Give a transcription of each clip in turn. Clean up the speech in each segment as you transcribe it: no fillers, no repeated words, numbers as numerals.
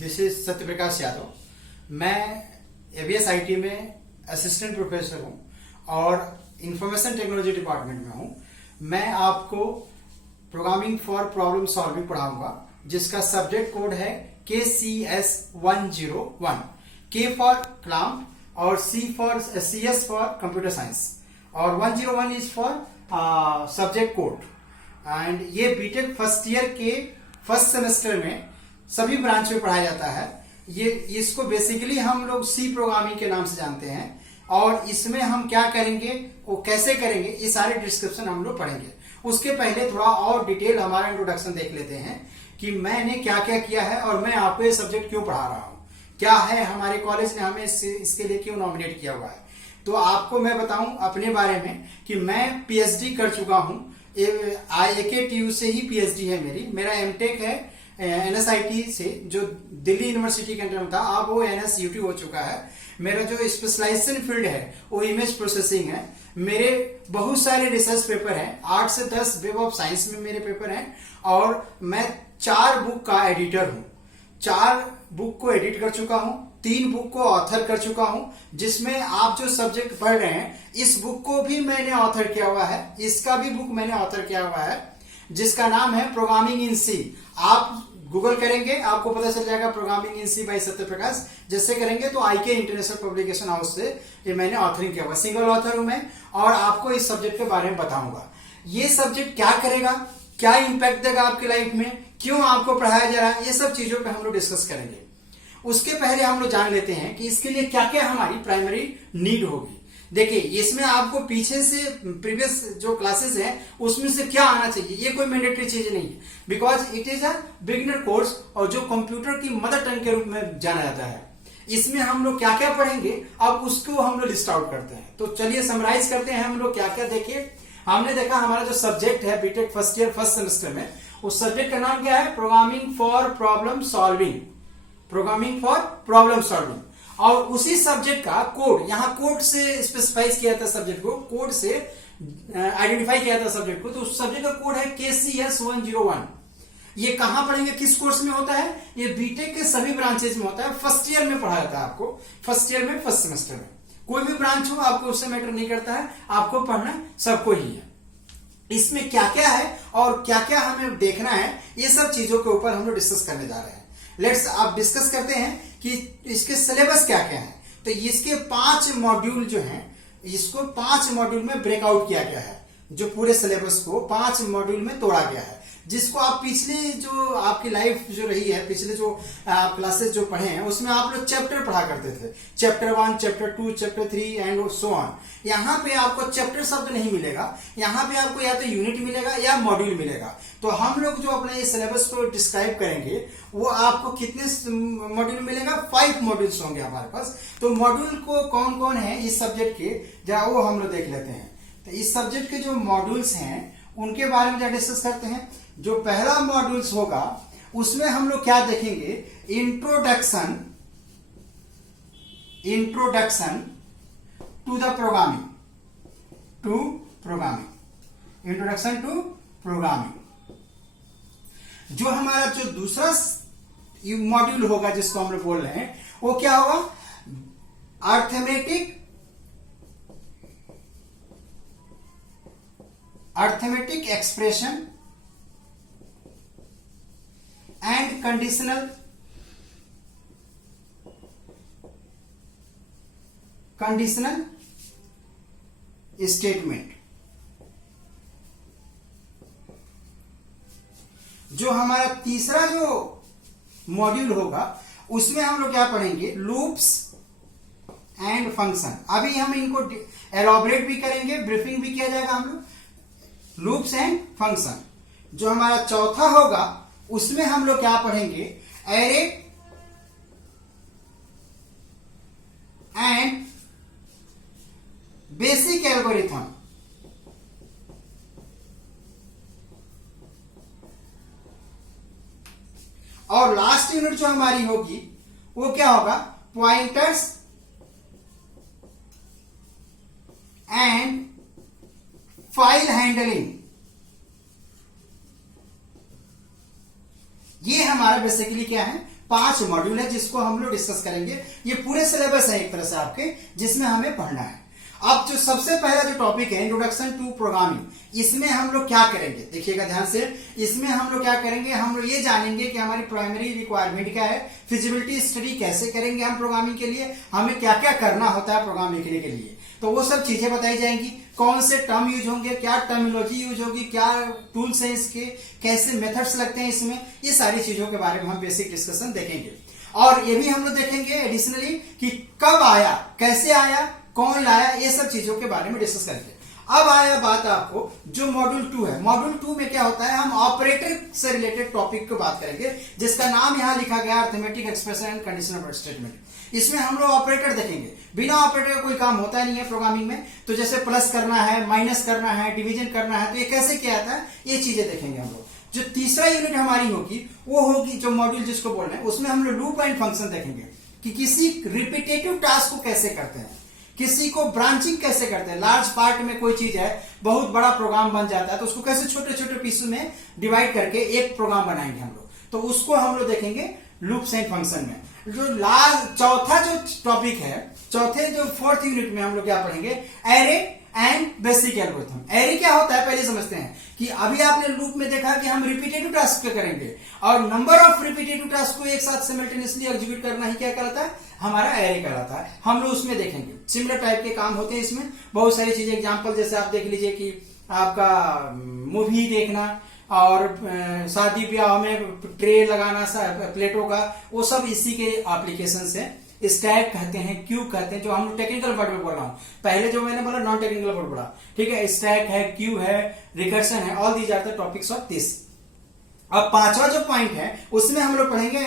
This is Satyaprakash Yadav. मैं ABS IT में assistant professor हूं और इंफॉर्मेशन टेक्नोलॉजी डिपार्टमेंट में हूं। मैं आपको प्रोग्रामिंग फॉर प्रॉब्लम सॉल्विंग पढ़ाऊंगा, जिसका सब्जेक्ट कोड है KCS101। K फॉर क्लाम्प और CS फॉर कंप्यूटर साइंस और 101 is for subject code. And ये बीटेक फर्स्ट ईयर के फर्स्ट सेमेस्टर में सभी ब्रांच में पढ़ाया जाता है। ये इसको बेसिकली हम लोग सी प्रोग्रामिंग के नाम से जानते हैं और इसमें हम क्या करेंगे, वो कैसे करेंगे, ये सारे डिस्क्रिप्शन हम लोग पढ़ेंगे। उसके पहले थोड़ा और डिटेल हमारा इंट्रोडक्शन देख लेते हैं कि मैंने क्या क्या किया है और मैं आपको ये सब्जेक्ट क्यों पढ़ा रहा हूँ, क्या है हमारे कॉलेज ने हमें इसके लिए क्यों नॉमिनेट किया हुआ है। तो आपको मैं बताऊं अपने बारे में कि मैं पीएचडी कर चुका हूं। AKTU से ही पीएचडी है मेरा एमटेक है NSIT से, जो दिल्ली यूनिवर्सिटी के अंदर में था, अब वो NSUT हो चुका है। मेरा जो स्पेशलाइजेशन फील्ड है वो इमेज प्रोसेसिंग है। मेरे बहुत सारे रिसर्च पेपर हैं, 8 से 10 वेब ऑफ साइंस में मेरे पेपर हैं और मैं 4 बुक का एडिटर हूं। 4 बुक को एडिट कर चुका हूं, 3 बुक को ऑथर कर चुका हूं, जिसमें आप जो सब्जेक्ट पढ़ रहे हैं इस बुक को भी मैंने ऑथर किया हुआ है, इसका भी बुक मैंने ऑथर किया हुआ है, जिसका नाम है प्रोग्रामिंग इन सी। आप गूगल करेंगे आपको पता चल जाएगा programming in C by Satyaprakash. जैसे करेंगे तो IK इंटरनेशनल पब्लिकेशन हाउस से ये मैंने ऑथरिंग किया हुआ, सिंगल ऑथर हूं मैं और आपको इस सब्जेक्ट के बारे में बताऊंगा। ये सब्जेक्ट क्या करेगा, क्या इंपैक्ट देगा आपकी लाइफ में, क्यों आपको पढ़ाया जा रहा है, ये सब चीजों पे हम लोग डिस्कस करेंगे। उसके पहले हम लोग जान लेते हैं कि इसके लिए क्या क्या हमारी प्राइमरी नीड होगी। देखिए, इसमें आपको पीछे से प्रीवियस जो क्लासेस हैं उसमें से क्या आना चाहिए, ये कोई मैंडेटरी चीज नहीं है, because it is a beginner course और जो कंप्यूटर की मदर टंग के रूप में जाना जाता है। इसमें हम लोग क्या क्या पढ़ेंगे अब उसको हम लोग लिस्ट आउट करते हैं। तो चलिए समराइज करते हैं हम लोग क्या क्या। देखिए, हमने देखा हमारा जो सब्जेक्ट है BTech first year first semester में, उस सब्जेक्ट का नाम क्या है, programming for problem solving. Programming for problem solving. और उसी सब्जेक्ट का कोड, यहां कोड से स्पेसिफाइज किया था सब्जेक्ट को, कोड से आइडेंटिफाई किया था सब्जेक्ट को। तो उस सब्जेक्ट का कोड है KCS101। ये कहां पढ़ेंगे, किस कोर्स में होता है, ये बीटेक के सभी ब्रांचेज में होता है। फर्स्ट ईयर में पढ़ाया जाता है आपको, फर्स्ट ईयर में फर्स्ट सेमेस्टर में। कोई भी ब्रांच हो आपको उससे मैटर नहीं करता है, आपको पढ़ना सबको ही है। इसमें क्या क्या है और क्या क्या हमें देखना है, ये सब चीजों के ऊपर हम लोग डिस्कस करने जा रहे हैं। लेट्स आप डिस्कस करते हैं कि इसके सिलेबस क्या क्या है। तो इसके 5 मॉड्यूल जो हैं, इसको 5 मॉड्यूल में ब्रेकआउट किया गया है। जो पूरे सिलेबस को 5 मॉड्यूल में तोड़ा गया है, जिसको आप पिछले जो आपकी लाइफ जो रही है, पिछले जो क्लासेस जो पढ़े हैं उसमें आप लोग चैप्टर पढ़ा करते थे, chapter 1, chapter 2, chapter 3 and so on. यहाँ पे आपको चैप्टर शब्द नहीं मिलेगा, यहाँ पे आपको या तो यूनिट मिलेगा या मॉड्यूल मिलेगा। तो हम लोग जो अपने ये सिलेबस को डिस्क्राइब करेंगे वो आपको कितने मॉड्यूल मिलेगा, 5 मॉड्यूल्स होंगे हमारे पास। तो मॉड्यूल को कौन कौन है इस सब्जेक्ट के, जरा वो हम लोग देख लेते हैं। तो इस सब्जेक्ट के जो मॉड्यूल्स हैं उनके बारे में जरा डिस्कस करते हैं। जो पहला मॉड्यूल्स होगा उसमें हम लोग क्या देखेंगे, introduction to the programming, introduction to programming. जो हमारा जो दूसरा मॉड्यूल होगा जिसको हम लोग बोल रहे हैं वो क्या होगा, arithmetic expression and conditional statement. जो हमारा तीसरा जो मॉड्यूल होगा उसमें हम लोग क्या पढ़ेंगे, लूप्स एंड फंक्शन। अभी हम इनको एलॉबरेट भी करेंगे, ब्रीफिंग भी किया जाएगा हम लोग, लूप्स एंड फंक्शन। जो हमारा चौथा होगा उसमें हम लोग क्या पढ़ेंगे, एरे एंड बेसिक एल्गोरिथम। और लास्ट यूनिट जो हमारी होगी वो क्या होगा, पॉइंटर्स एंड फाइल हैंडलिंग। ये हमारा बेसिकली क्या है, 5 मॉड्यूल है जिसको हम लोग डिस्कस करेंगे। ये पूरे सिलेबस है एक तरह से आपके, जिसमें हमें पढ़ना है। अब जो सबसे पहला जो टॉपिक है इंट्रोडक्शन टू प्रोग्रामिंग, इसमें हम लोग क्या करेंगे, देखिएगा ध्यान से। इसमें हम लोग क्या करेंगे, हम लोग ये जानेंगे कि हमारी प्राइमरी रिक्वायरमेंट क्या है, फिजिबिलिटी स्टडी कैसे करेंगे हम प्रोग्रामिंग के लिए, हमें क्या क्या करना होता है प्रोग्राम लिखने के लिए, तो वो सब चीजें बताई जाएंगी। कौन से टर्म यूज होंगे, क्या टर्मिनोलॉजी यूज होगी, क्या टूल्स हैं इसके, कैसे मेथड्स लगते हैं इसमें, ये सारी चीजों के बारे में हम बेसिक डिस्कशन देखेंगे। और ये भी हम लोग देखेंगे एडिशनली कि कब आया, कैसे आया, कौन लाया, ये सब चीजों के बारे में डिस्कस करेंगे। अब आया बात आपको जो मॉड्यूल 2 है। मॉड्यूल 2 में क्या होता है, हम ऑपरेटर से रिलेटेड टॉपिक को बात करेंगे, जिसका नाम यहां लिखा गया arithmetic expression and conditional statement. इसमें हम लोग ऑपरेटर देखेंगे। बिना ऑपरेटर का कोई काम होता नहीं है प्रोग्रामिंग में। तो जैसे प्लस करना है, माइनस करना है, डिवीजन करना है, तो ये कैसे किया जाता है, ये चीजें देखेंगे हम लोग। जो तीसरा यूनिट हमारी होगी वो होगी जो मॉड्यूल जिसको बोल रहे हैं, उसमें हम लोग लूप एंड फंक्शन देखेंगे कि किसी रिपीटेटिव टास्क को कैसे करते हैं, किसी को ब्रांचिंग कैसे करते हैं। लार्ज पार्ट में कोई चीज है, बहुत बड़ा प्रोग्राम बन जाता है, तो उसको कैसे छोटे छोटे पीस में डिवाइड करके एक प्रोग्राम बनाएंगे हम लोग, तो उसको हम लोग देखेंगे लूप्स एंड फंक्शन में। जो लास्ट चौथा जो टॉपिक है, चौथे जो 4th यूनिट में हम लोग क्या पढ़ेंगे, array and basic algorithm. Array क्या होता है पहले समझते हैं कि अभी आपने लूप में देखा कि हम रिपीटेटिव टास्क करेंगे और नंबर ऑफ रिपीटेटिव टास्क को एक साथ सिमल्टेनियसली एग्जीक्यूट करना ही क्या कहलाता है, हमारा एरे कहलाता है। हम लोग उसमें देखेंगे सिमिलर टाइप के काम होते हैं इसमें, बहुत सारी चीजें। एग्जांपल जैसे आप देख लीजिए कि आपका मूवी देखना और शादी ब्याह में ट्रे लगाना प्लेटों का, वो सब इसी के एप्लीकेशन है। स्टैक कहते हैं, क्यूब कहते हैं, जो हम टेक्निकल वर्ड में बोल रहा हूं। पहले जो मैंने बोला नॉन टेक्निकल वर्ड बोला, ठीक है। स्टैक है, क्यूब है, रिकर्शन है, all these are the topics of this. अब 5वां जो पॉइंट है उसमें हम लोग पढ़ेंगे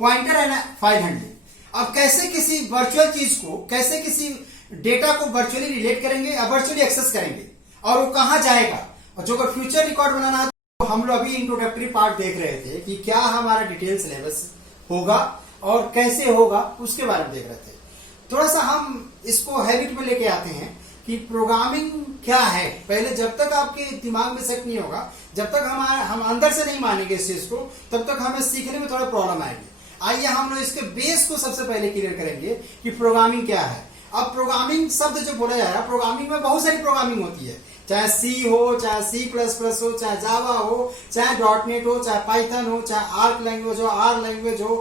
पॉइंटर एंड फाइल हैंडलिंग। अब कैसे किसी वर्चुअल चीज को, कैसे किसी डेटा को वर्चुअली रिलेट करेंगे या वर्चुअली एक्सेस करेंगे और वो कहां जाएगा, और जो अगर फ्यूचर रिकॉर्ड बनाना है तो हम लोग अभी इंट्रोडक्टरी पार्ट देख रहे थे कि क्या हमारा डिटेल सिलेबस होगा और कैसे होगा, उसके बारे में देख रहे थे। थोड़ा सा हम इसको हैबिट में लेके आते हैं कि प्रोग्रामिंग क्या है। पहले जब तक आपके दिमाग में सेट नहीं होगा, जब तक हम अंदर से नहीं मानेंगे इस चीज को, तब तक हमें सीखने में थोड़ा प्रॉब्लम आएगी। आइए हम लोग इसके बेस को सबसे पहले क्लियर करेंगे कि प्रोग्रामिंग क्या है। अब प्रोग्रामिंग शब्द जो बोला जा रहा है, प्रोग्रामिंग में बहुत सारी प्रोग्रामिंग होती है, चाहे सी हो, चाहे C++ हो, चाहे जावा हो, चाहे .NET हो, चाहे पाइथन हो, चाहे आर्क लैंग्वेज हो, आर लैंग्वेज हो,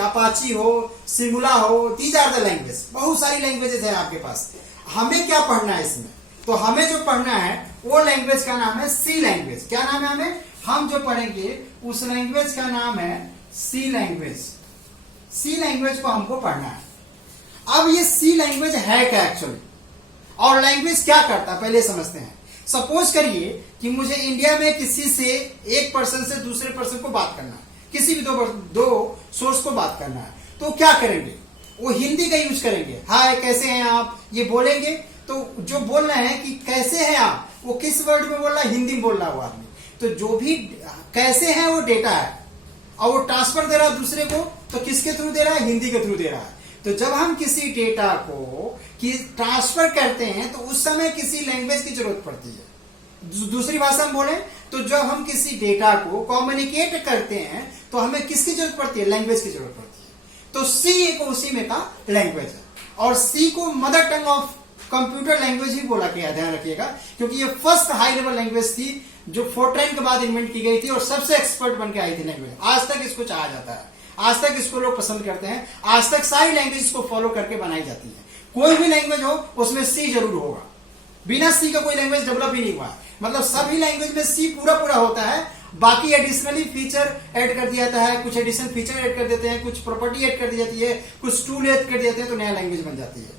अपाची हो, सिमुला हो, दीज आर द लैंग्वेज। बहुत सारी लैंग्वेजेस है आपके पास। हमें क्या पढ़ना है इसमें, तो हमें जो पढ़ना है वो लैंग्वेज का नाम है सी लैंग्वेज। क्या नाम है हमें, हम जो पढ़ेंगे उस लैंग्वेज का नाम है सी लैंग्वेज। सी लैंग्वेज को हमको पढ़ना है। अब ये सी लैंग्वेज है क्या एक्चुअली, और लैंग्वेज क्या करता है पहले समझते हैं। सपोज करिए कि मुझे इंडिया में किसी से, एक पर्सन से दूसरे पर्सन को बात करना है, किसी भी दो सोर्स को बात करना है, तो क्या करेंगे, वो हिंदी का यूज करेंगे। हाय कैसे हैं आप, ये बोलेंगे। तो जो बोल रहे हैं कि कैसे हैं आप, वो किस वर्ड में बोल रहा है, हिंदी में बोल रहा है वो आदमी। तो जो भी कैसे हैं वो डेटा है, और वो ट्रांसफर दे रहा है दूसरे को, तो किसके थ्रू दे रहा है, हिंदी के थ्रू दे रहा है। तो जब हम किसी डेटा को ट्रांसफर करते हैं तो उस समय किसी लैंग्वेज की जरूरत पड़ती है। दूसरी भाषा में बोले तो जब हम किसी डेटा को कम्युनिकेट करते हैं तो हमें किसकी जरूरत पड़ती है, लैंग्वेज की जरूरत पड़ती है। तो सी को उसी में का लैंग्वेज है, और सी को mother tongue of computer language ही बोला गया, ध्यान रखिएगा, क्योंकि ये फर्स्ट हाई लेवल लैंग्वेज थी जो फोर्ट्रैन के बाद इन्वेंट की गई थी और सबसे एक्सपर्ट बन के आई थी लैंग्वेज। आज तक इसको चाहा जाता है, आज तक इसको लोग पसंद करते हैं, आज तक सारी लैंग्वेज को फॉलो करके बनाई जाती है। कोई भी लैंग्वेज हो उसमें सी जरूर होगा, बिना सी का कोई लैंग्वेज डेवलप ही नहीं हुआ। मतलब सभी लैंग्वेज में सी पूरा होता है, बाकी एडिशनली फीचर ऐड कर दिया जाता है, कुछ एडिशनल फीचर ऐड कर देते हैं, कुछ प्रॉपर्टी ऐड कर दी जाती है, कुछ टूल ऐड कर देते हैं, तो नया लैंग्वेज बन जाती है।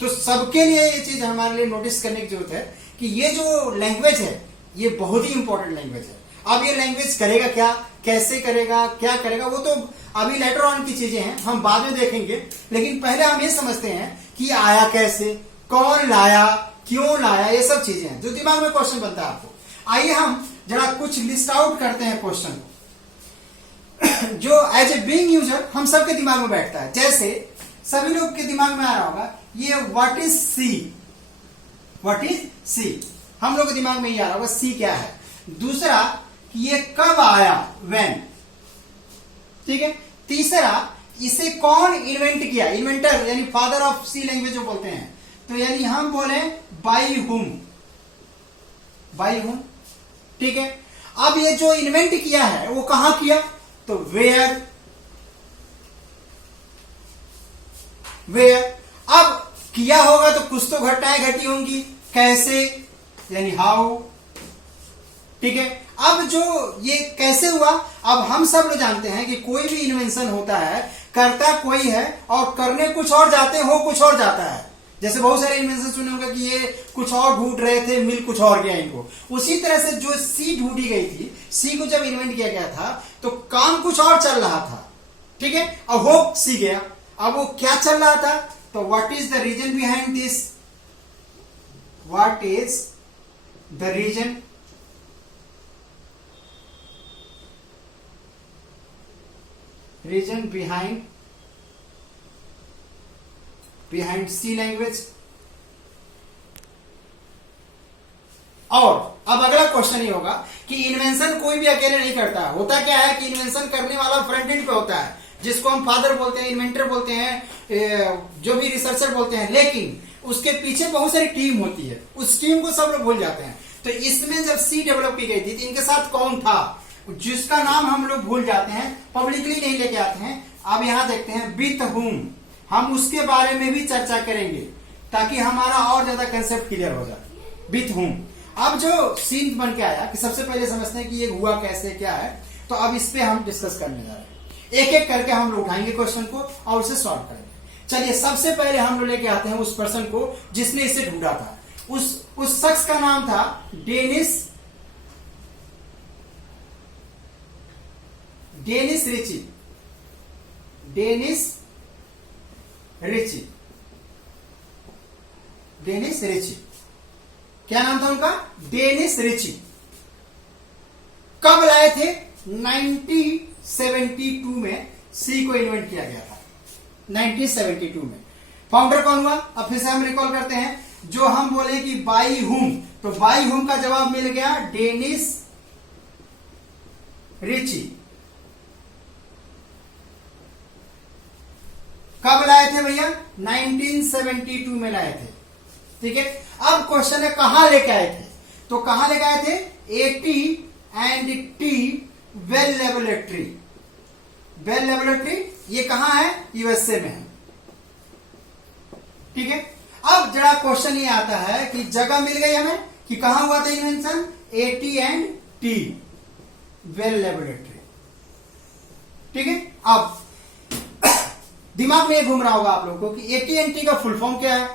तो सबके लिए ये चीज हमारे लिए नोटिस करने की जरूरत है कि ये जो लैंग्वेज है ये बहुत ही इंपॉर्टेंट लैंग्वेज है। अब ये लैंग्वेज करेगा क्या, कैसे करेगा, क्या करेगा, वो तो अभी लेटर ऑन की चीजें हैं, हम बाद में देखेंगे। लेकिन पहले हम ये समझते हैं कि आया कैसे, कौन लाया, क्यों लाया, ये सब चीजें हैं जो दिमाग में क्वेश्चन बनता है आपको। आइए हम जरा कुछ लिस्ट आउट करते हैं क्वेश्चन जो एज ए बीइंग यूजर हम सबके दिमाग में बैठता है। जैसे सभी लोग के दिमाग में आ रहा होगा ये what is C, what is C, हम लोग के दिमाग में ये आ रहा होगा सी क्या है। दूसरा कि ये कब आया, व्हेन, ठीक है। तीसरा, इसे कौन इन्वेंट किया, इन्वेंटर यानी फादर ऑफ सी लैंग्वेज जो बोलते हैं, तो यानी हम बोले बाई हुम, बाई हुम, ठीक है। अब ये जो इन्वेंट किया है वो कहां किया, तो वेयर, वेयर। अब किया होगा तो कुछ तो घटनाएं घटी होंगी, कैसे यानी हाउ, ठीक है। अब जो ये कैसे हुआ, अब हम सब लोग जानते हैं कि कोई भी इन्वेंशन होता है, करता कोई है और करने कुछ और जाते हो कुछ और जाता है। जैसे बहुत सारे इन्वेंशन सुने होंगे कि ये कुछ और ढूंढ रहे थे, मिल कुछ और गया इनको। उसी तरह से जो सी ढूंढी गई थी, सी को जब इन्वेंट किया गया था तो काम कुछ और चल रहा था, ठीक है। अब हो सी गया, अब वो क्या चल रहा था, तो what is the reason behind this, what is the reason, reason behind C language. और अब अगला क्वेश्चन ये होगा कि इन्वेंशन कोई भी अकेले नहीं करता, होता क्या है कि इन्वेंशन करने वाला फ्रंट एंड पे होता है, जिसको हम फादर बोलते हैं, इन्वेंटर बोलते हैं, जो भी रिसर्चर बोलते हैं, लेकिन उसके पीछे बहुत सारी टीम होती है, उस टीम को सब लोग भूल जाते हैं। तो इसमें जब सी डेवलप की गई थी तो इनके साथ कौन था, जिसका नाम हम लोग भूल जाते हैं, पब्लिकली नहीं लेके आते हैं। अब यहां देखते हैं विथ हुम, हम उसके बारे में भी चर्चा करेंगे ताकि हमारा और ज्यादा कंसेप्ट क्लियर हो जाए। विथ हुम, अब जो सीन बन के आया कि सबसे पहले समझते हैं कि ये हुआ कैसे, क्या है, तो अब इस पे हम डिस्कस करने जा रहे हैं। एक एक करके हम लोग उठाएंगे क्वेश्चन को और उसे सॉल्व करेंगे। चलिए सबसे पहले हम लोग लेके आते हैं उस पर्सन को जिसने इसे ढूंढा था। उस शख्स का नाम था डेनिस रिची, डेनिस रिची, क्या नाम था उनका, डेनिस रिची। कब लाए थे, 1972 में सी को इन्वेंट किया गया था, 1972 में। फाउंडर कौन हुआ, अब फिर से हम रिकॉल करते हैं, जो हम बोले कि बाई हुम, तो बाई हुम का जवाब मिल गया डेनिस रिची। कब लाए थे भैया, 1972 में लाए थे, ठीक है। अब क्वेश्चन है कहां लेके आए थे, तो कहां लेके आए थे, AT&T well laboratory. Well laboratory ये कहां है, यूएसए में है, ठीक है। अब जरा क्वेश्चन ये आता है कि जगह मिल गई हमें कि कहां हुआ था इन्वेंशन, AT&T वेल लेबोरेटरी, ठीक है। अब दिमाग में ये घूम रहा होगा आप लोगों को कि AT&T का फुल फॉर्म क्या है,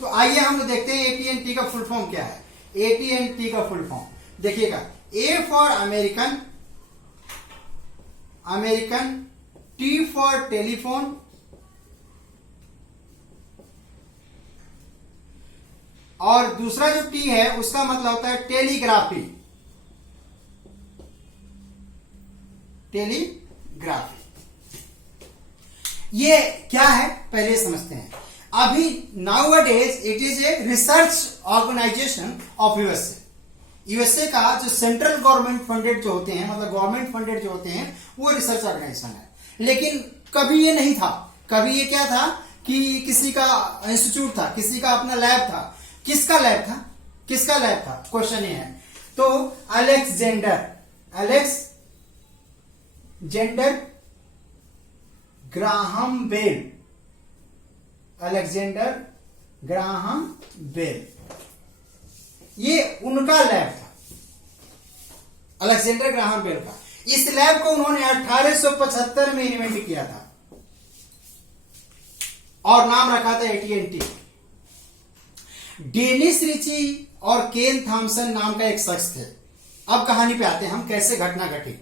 तो आइए हम लोग देखते हैं AT&T का फुल फॉर्म क्या है। AT&T का फुल फॉर्म देखिएगा, A for American, T for telephone, और दूसरा जो T है उसका मतलब होता है टेलीग्राफी, टेलीग्राफी। ये क्या है पहले समझते हैं। अभी nowadays it is a research organisation of USA का जो सेंट्रल गवर्नमेंट फंडेड जो होते हैं, मतलब गवर्नमेंट फंडेड जो होते हैं, वो रिसर्च ऑर्गेनाइजेशन है। लेकिन कभी ये नहीं था, कभी ये क्या था कि किसी का इंस्टीट्यूट था, किसी का अपना लैब था। किसका लैब था, किसका लैब था, क्वेश्चन ये है। तो Alexander Graham Bell, Alexander Graham Bell, ये उनका लैब था, अलेक्जेंडर ग्राहम बेल का। इस लैब को उन्होंने 1875 में इन्वेंट किया था और नाम रखा था AT&T। डेनिस रिची और केन थॉमसन नाम का एक शख्स थे। अब कहानी पे आते हैं हम, कैसे घटना घटी।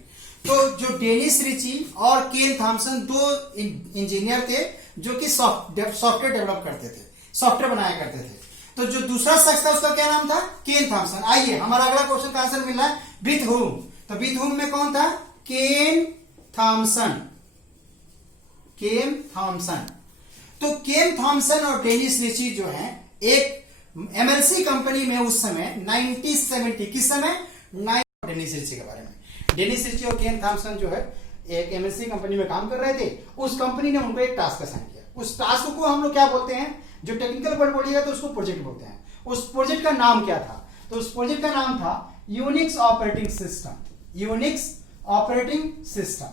तो जो डेनिस रिची और केन थॉमसन दो इंजीनियर थे जो कि सॉफ्टवेयर डेवलप करते थे, सॉफ्टवेयर बनाया करते थे। तो जो दूसरा शख्स था उसका क्या नाम था, केन थॉमसन। आइए हमारा अगला क्वेश्चन का आंसर मिला है विथ हुम। तो विथ हुम में कौन था, केन थॉमसन, केन थॉमसन। तो केन थॉमसन और डेनिस रिची जो है एक MLC कंपनी में उस समय 1970, किस समय, डेनिस रिची के बारे में, डेनिस रिची और केन थॉमसन जो है एक एमएनसी कंपनी में काम कर रहे थे, उस कंपनी ने उनको एक टास्क असाइन किया। उस टास्क को हम लोग क्या बोलते हैं, जो टेक्निकल वर्ड बोलिएगा तो उसको प्रोजेक्ट बोलते हैं। उस प्रोजेक्ट का नाम क्या था, तो उस प्रोजेक्ट का नाम था Unix operating system. Unix operating system.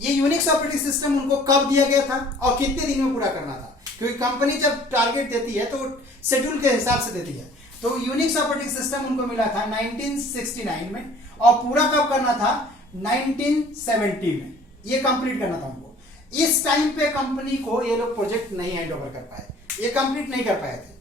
ये यूनिक्स ऑपरेटिंग सिस्टम उनको कब दिया गया था और कितने दिन में पूरा करना था, क्योंकि कंपनी जब टारगेट देती है तो शेड्यूल के हिसाब से देती है। तो यूनिक्स ऑपरेटिंग सिस्टम उनको मिला था 1969 में और पूरा कब करना था, 1970 में ये कंप्लीट करना था उनको। इस टाइम पे कंपनी को ये लोग प्रोजेक्ट नहीं हैंड ओवर कर पाए, ये कंप्लीट नहीं कर पाए थे।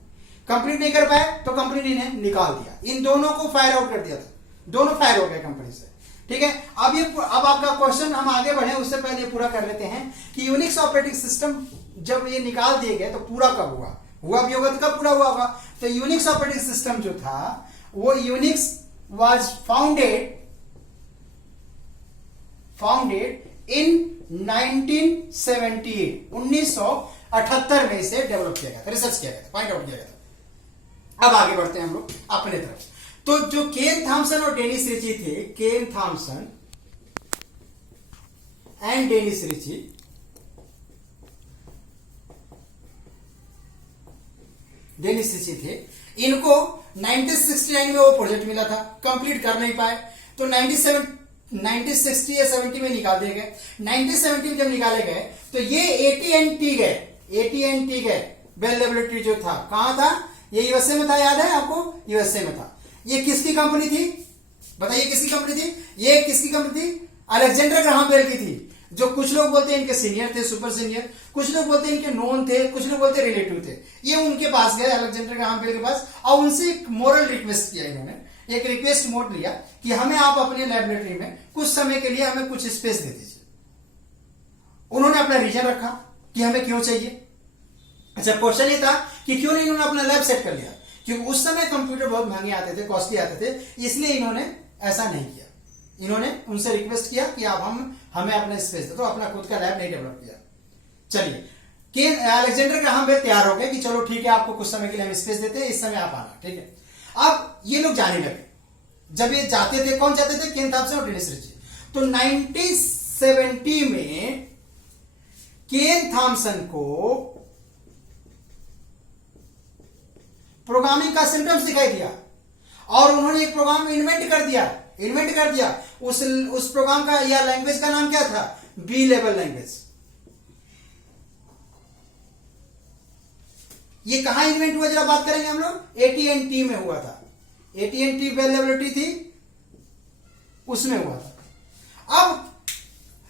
कंप्लीट नहीं कर पाए तो कंपनी ने निकाल दिया, इन दोनों को फायर आउट कर दिया था, दोनों फायर हो गए कंपनी से। ठीक है, अब आपका क्वेश्चन हम आगे बढ़े उससे पहले पूरा कर लेते हैं कि यूनिक्स ऑपरेटिंग सिस्टम जब ये निकाल दिए गए तो पूरा कब हुआ भी होगा तो कब पूरा हुआ होगा। तो यूनिक्स ऑपरेटिंग सिस्टम जो था वो यूनिक्स वाज फाउंडेड इन 1978 में इसे डेवलप किया गया था, रिसर्च किया गया था, फाइंड आउट किया गया था। अब आगे बढ़ते हैं हम लोग अपने तरफ। तो जो केन थॉमसन और डेनिस रिची थे, केन थॉमसन एंड डेनिस रिची, थे, इनको 1969 में वो प्रोजेक्ट मिला था, कंप्लीट कर नहीं पाए तो 1960 या 70 में निकाल दिए गए। 1970 में जब निकाले गए तो ये AT&T गए बेल लेबोरेटरी जो था, कहां था, ये यूएसए में था, याद है आपको, यूएसए में था। ये किसकी कंपनी थी, बताइए किसकी कंपनी थी, ये किसकी कंपनी थी, अलेक्जेंडर ग्राहम बेल की थी। जो कुछ लोग बोलते हैं इनके सीनियर थे, सुपर सीनियर, कुछ लोग बोलते हैं इनके नोन थे, कुछ लोग बोलते हैं रिलेटिव थे। ये उनके पास गए, अलेक्जेंडर ग्राहम बेल के पास, और उनसे एक मोरल रिक्वेस्ट किया, इन्होंने एक रिक्वेस्ट मोड लिया कि हमें आप अपने लैबोरेटरी में कुछ समय के लिए हमें कुछ स्पेस दे दीजिए। उन्होंने अपना रीजन रखा कि हमें क्यों चाहिए। अच्छा, क्वेश्चन ये था कि क्यों नहीं इन्होंने अपना लैब सेट कर लिया, क्योंकि उस समय कंप्यूटर बहुत महंगे आते थे, कॉस्टली आते थे, इसलिए इन्होंने ऐसा नहीं किया। इन्होंने उनसे रिक्वेस्ट किया कि आप हमें अपना स्पेस दे, तो अपना खुद का लैब नहीं डेवलप किया। चलिए, कि अलेक्जेंडर ग्राहम बेल तैयार हो गए कि चलो ठीक है, आपको कुछ समय के लिए हम स्पेस देते हैं, इस समय आप आना। ठीक है, अब ये लोग जाने लगे। जब ये जाते थे, कौन जाते थे, केन थॉमसन और डेनिस रिची। तो 1970 में केन थॉमसन को प्रोग्रामिंग का सिम्टम्स दिखाई दिया और उन्होंने एक प्रोग्राम इन्वेंट कर दिया। उस प्रोग्राम का या लैंग्वेज का नाम क्या था, बी लेवल लैंग्वेज। ये कहां इन्वेंट हुआ, जरा बात करेंगे हम लोग, AT&T में हुआ था। AT&T बेल लेबोरेटरी थी, उसमें हुआ था। अब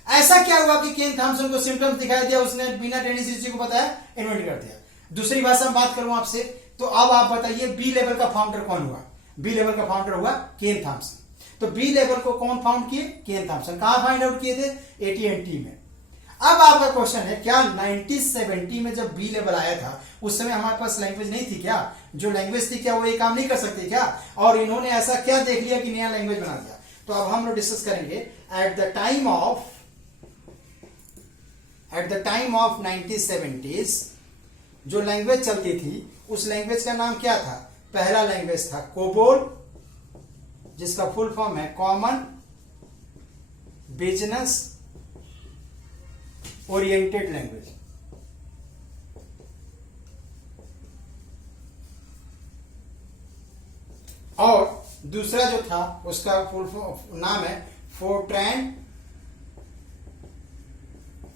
ऐसा क्या हुआ कि केन थॉमसन को सिम्टम्स दिखाई दिया, उसने बिना डेनिस रिची को बताया इन्वेंट कर दिया। दूसरी भाषा में बात करूं आपसे, तो अब आप बताइए बी लेवल का फाउंडर कौन हुआ। बी लेवल का फाउंडर हुआ केन थॉमसन। तो बी लेवल को कौन फाउंड किए, केन थॉमसन। कहां फाइंड आउट किए थे, AT&T में। अब आपका क्वेश्चन है, क्या 1970 में जब बी लेवल आया था उस समय हमारे पास लैंग्वेज नहीं थी क्या, जो लैंग्वेज थी क्या वो ये काम नहीं कर सकती क्या, और इन्होंने ऐसा क्या देख लिया कि नया लैंग्वेज बना दिया। तो अब हम लोग डिस्कस करेंगे at the time of 1970s जो लैंग्वेज चलती थी उस लैंग्वेज का नाम क्या था। पहला लैंग्वेज था कोबोल, जिसका फुल फॉर्म है कॉमन बिजनेस ओरिएंटेड लैंग्वेज। और दूसरा जो था उसका फुल नाम है फोर्ट्रैन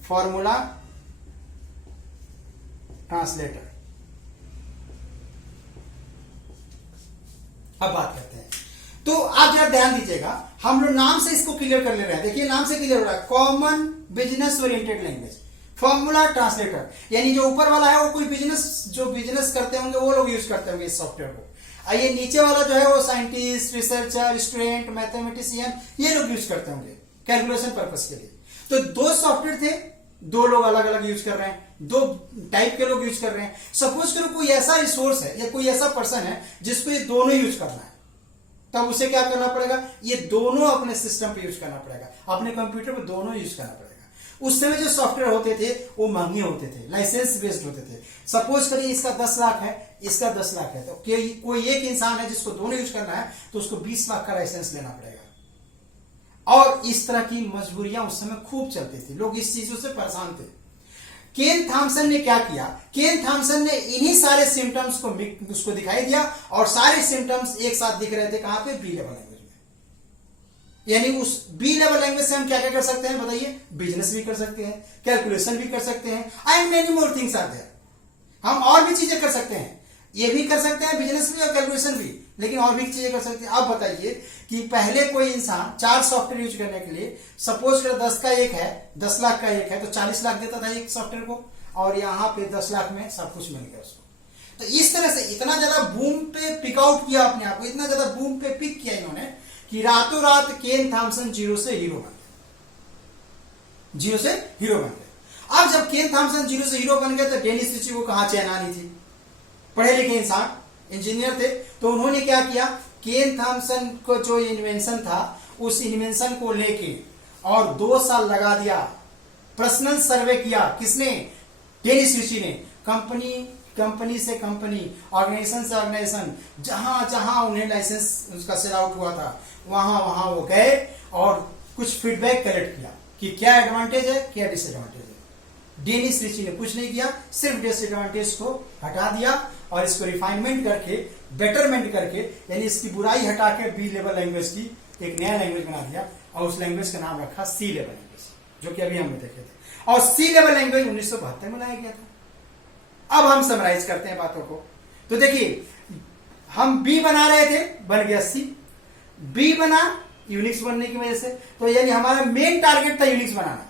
फॉर्मूला ट्रांसलेटर। अब बात करते हैं, तो आप जरा ध्यान दीजिएगा, हम लोग नाम से इसको क्लियर कर ले रहे हैं। देखिए नाम से क्लियर हो रहा है, common business oriented language, formula translator, यानी जो ऊपर वाला है वो कोई जो बिजनेस करते होंगे वो लोग यूज करते होंगे इस सॉफ्टवेयर को। ये नीचे वाला जो है वो साइंटिस्ट, रिसर्चर, स्टूडेंट, मैथमेटिशियन, ये लोग यूज करते होंगे कैलकुलेशन पर्पस के लिए। तो दो सॉफ्टवेयर थे, दो लोग अलग अलग यूज कर रहे हैं, दो टाइप के लोग यूज कर रहे हैं। सपोज करो कोई ऐसा रिसोर्स है या कोई ऐसा पर्सन है जिसको ये दोनों यूज करना है, तब उसे क्या करना पड़ेगा, ये दोनों अपने सिस्टम पे यूज करना पड़ेगा, अपने कंप्यूटर पे दोनों यूज करना पड़ेगा। उस समय जो सॉफ्टवेयर होते थे वो महंगे होते थे, लाइसेंस बेस्ड होते थे। सपोज करिए इसका 10 लाख है, इसका 10 लाख है, तो कोई एक इंसान है जिसको दोनों यूज करना है तो उसको 20 लाख का लाइसेंस लेना पड़ेगा। और इस तरह की मजबूरियां उस समय खूब चलती थी, लोग इस चीजों से परेशान थे। केन थॉमसन ने क्या किया, केन थॉमसन ने इन्हीं सारे सिम्टम्स को उसको दिखाई दिया और सारे सिम्टम्स एक साथ दिख रहे थे कहां पे, बी लेवल लैंग्वेज में। यानी उस बी लेवल लैंग्वेज से हम क्या क्या कर सकते हैं बताइए, बिजनेस भी कर सकते हैं, कैलकुलेशन भी कर सकते हैं, and many more things are there. हम और भी चीजें कर सकते हैं, ये भी कर सकते हैं, बिजनेस भी और कैलकुलेशन भी, लेकिन और भी चीजें कर सकते हैं। अब बताइए कि पहले कोई इंसान 4 सॉफ्टवेयर यूज करने के लिए सपोज कर 10 का एक है, 10 लाख का एक है, तो 40 लाख देता था एक सॉफ्टवेयर को, और यहाँ पे 10 लाख में सब कुछ मिल गया उसको। तो इस तरह से इतना ज्यादा बूम पे पिक आउट किया अपने आप को, इतना ज्यादा बूम पे पिक किया इन्होंने कि रातों रात केन थॉमसन जीरो से हीरो बन गए, जीरो से हीरो बन गए। अब जब केन थॉमसन जीरो से हीरो बन गए तो डेनिस रिची को कहां चैन आनी थी, पढ़े लिखे इंसान, इंजीनियर थे, तो उन्होंने क्या किया, केन थॉमसन को जो इन्वेंशन था उस इन्वेंशन को लेके और 2 साल लगा दिया, पर्सनल सर्वे किया, किसने, डेनिस रिची ने, कंपनी से कंपनी, ऑर्गेनाइजेशन से ऑर्गेनाइजेशन, जहां जहां उन्हें लाइसेंस उसका सेल आउट हुआ था वहां वहां वो गए और कुछ फीडबैक कलेक्ट किया कि क्या एडवांटेज है, क्या डिसएडवांटेज है। डेनिस रिची ने कुछ नहीं किया, सिर्फ डिसएडवांटेज को हटा दिया और इसको रिफाइनमेंट करके, बेटरमेंट करके, यानी इसकी बुराई हटा के बी लेवल लैंग्वेज की एक नया लैंग्वेज बना दिया और उस लैंग्वेज का नाम रखा सी लेवल लैंग्वेज, जो कि अभी हमने देखे थे। और सी लेवल लैंग्वेज 1972 में लाया गया था। अब हम समराइज करते हैं बातों को। तो देखिए, हम बी बना रहे थे, बन गया सी। बी बना यूनिक्स बनने की वजह से, तो यानी हमारा मेन टारगेट था यूनिक्स बनाना।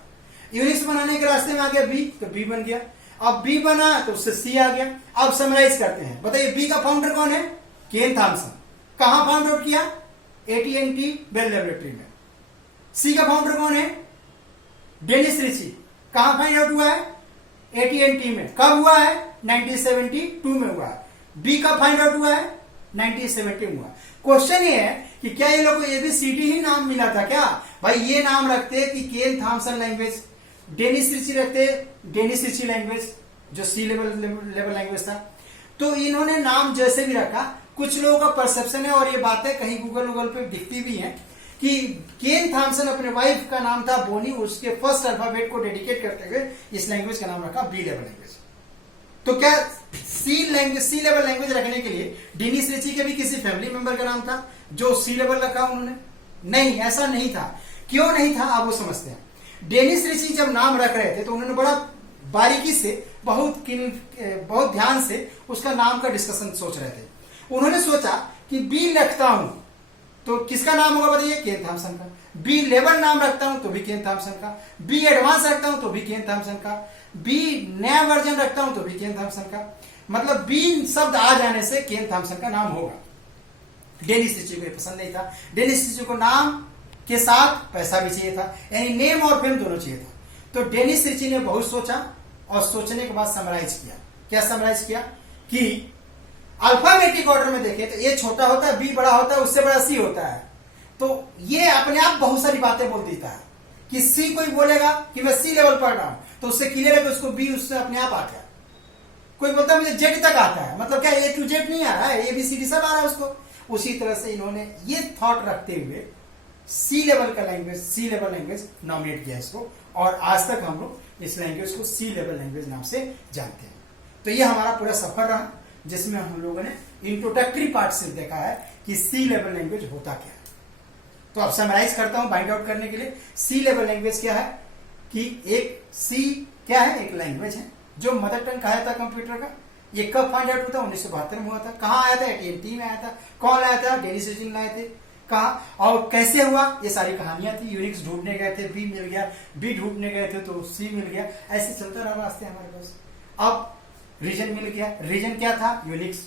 यूनिक्स बनाने के रास्ते में आ गया बी, तो बी बन गया। अब बी बना तो उससे सी आ गया। अब समराइज करते हैं, बताइए बी का फाउंडर कौन है, केन थॉमसन। कहां फाउंड आउट किया, AT&T बेल लेबोरेटरी में। सी का फाउंडर कौन है, डेनिस रिची। कहां फाइंड आउट हुआ है, AT&T में। कब हुआ है, 1972 में हुआ है। बी का फाइंड आउट हुआ है 1970 में हुआ। क्वेश्चन ये है कि क्या ये लोग को ABCD ही नाम मिला था क्या, भाई ये नाम रखते कि केन थॉमसन लैंग्वेज, डेनिस रिची रखते डेनिस रिची लैंग्वेज, जो सी लेवल लैंग्वेज था। तो इन्होंने नाम जैसे भी रखा, कुछ लोगों का परसेप्शन है और ये बातें कहीं गूगल पे दिखती भी हैं कि केन थॉमसन अपने वाइफ का नाम था बोनी, उसके फर्स्ट अल्फाबेट को डेडिकेट करते हुए इस लैंग्वेज का नाम रखा बी लेवल लैंग्वेज। तो क्या सी लेवल लैंग्वेज रखने के लिए डेनिस रिची के भी किसी फैमिली मेंबर का नाम था जो सी लेवल रखा उन्होंने? नहीं, ऐसा नहीं था। क्यों नहीं था, आप वो समझते हैं। डेनिस रिची जब नाम रख रहे थे तो उन्होंने बड़ा बारीकी से, बहुत ध्यान से उसका नाम का डिस्कशन सोच रहे थे। उन्होंने सोचा कि बी रखता हूं तो किसका नाम होगा बताइए, केन थॉमसन का। बी लेवल नाम रखता हूं तो भी केन थॉमसन का। बी एडवांस रखता हूं तो भी केन थॉमसन का। बी नया वर्जन रखता हूं तो भी केन थॉमसन का। मतलब बी शब्द आ जाने से केन थॉमसन का नाम होगा। डेनिस रिची को पसंद नहीं था। डेनिस रिची को नाम के साथ पैसा भी चाहिए था, यानी नेम और फेम दोनों चाहिए था। तो डेनिस रिची ने बहुत सोचा और सोचने के बाद समराइज किया। क्या समराइज किया कि अल्फाबेटिक ऑर्डर में देखें तो ए छोटा होता है, बी बड़ा होता है, उससे बड़ा सी होता है। तो ये अपने आप बहुत सारी बातें बोल देता है कि सी कोई बोलेगा कि मैं सी लेवल पढ़ रहा हूं तो उससे क्लियर है कि उसको बी उससे अपने आप आ गया। कोई बोलता है मुझे जेड तक आता है, मतलब क्या A to Z नहीं आ रहा है, ABCD सब आ रहा है उसको। उसी तरह से इन्होंने ये थॉट रखते हुए सी लेवल लैंग्वेज नॉमिनेट किया इसको, और आज तक हम लोग इस लैंग्वेज को सी लेवल लैंग्वेज नाम से जानते हैं। तो ये हमारा पूरा सफर रहा जिसमें हम लोगों ने इंट्रोडक्टरी पार्ट से देखा है कि सी लेवल लैंग्वेज होता क्या है। तो अब समराइज करता हूं बाइंड आउट करने के लिए। सी लेवल लैंग्वेज क्या है कि एक सी क्या है, एक लैंग्वेज है जो मदर टंग कहा था कंप्यूटर का। ये कब फाइंड आउट हुआ था, 1972 में हुआ था। कहां आया था, AT&T में आया था। कौन लाया था, डेनिस रिची लाए थे। कहा और कैसे हुआ, ये सारी कहानियां थी। यूनिक्स ढूंढने गए थे, बी मिल गया, बी ढूंढने गए थे तो सी मिल गया, ऐसे चलता रहा रास्ते हमारे पास। अब रीजन मिल गया, रीजन क्या था, यूनिक्स।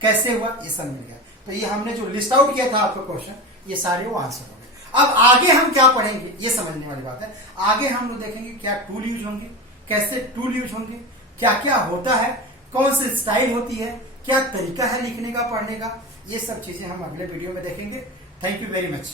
कैसे हुआ, ये सब मिल गया। तो ये हमने जो लिस्ट आउट किया था आपका क्वेश्चन, ये सारे वो आंसर हो गए। अब आगे हम क्या पढ़ेंगे, ये समझने वाली बात है। आगे हम लोग देखेंगे क्या टूल यूज होंगे, कैसे टूल यूज होंगे, क्या क्या होता है, कौन सी स्टाइल होती है, क्या तरीका है लिखने का, पढ़ने का। ये सब चीजें हम अगले वीडियो में देखेंगे। Thank you very much.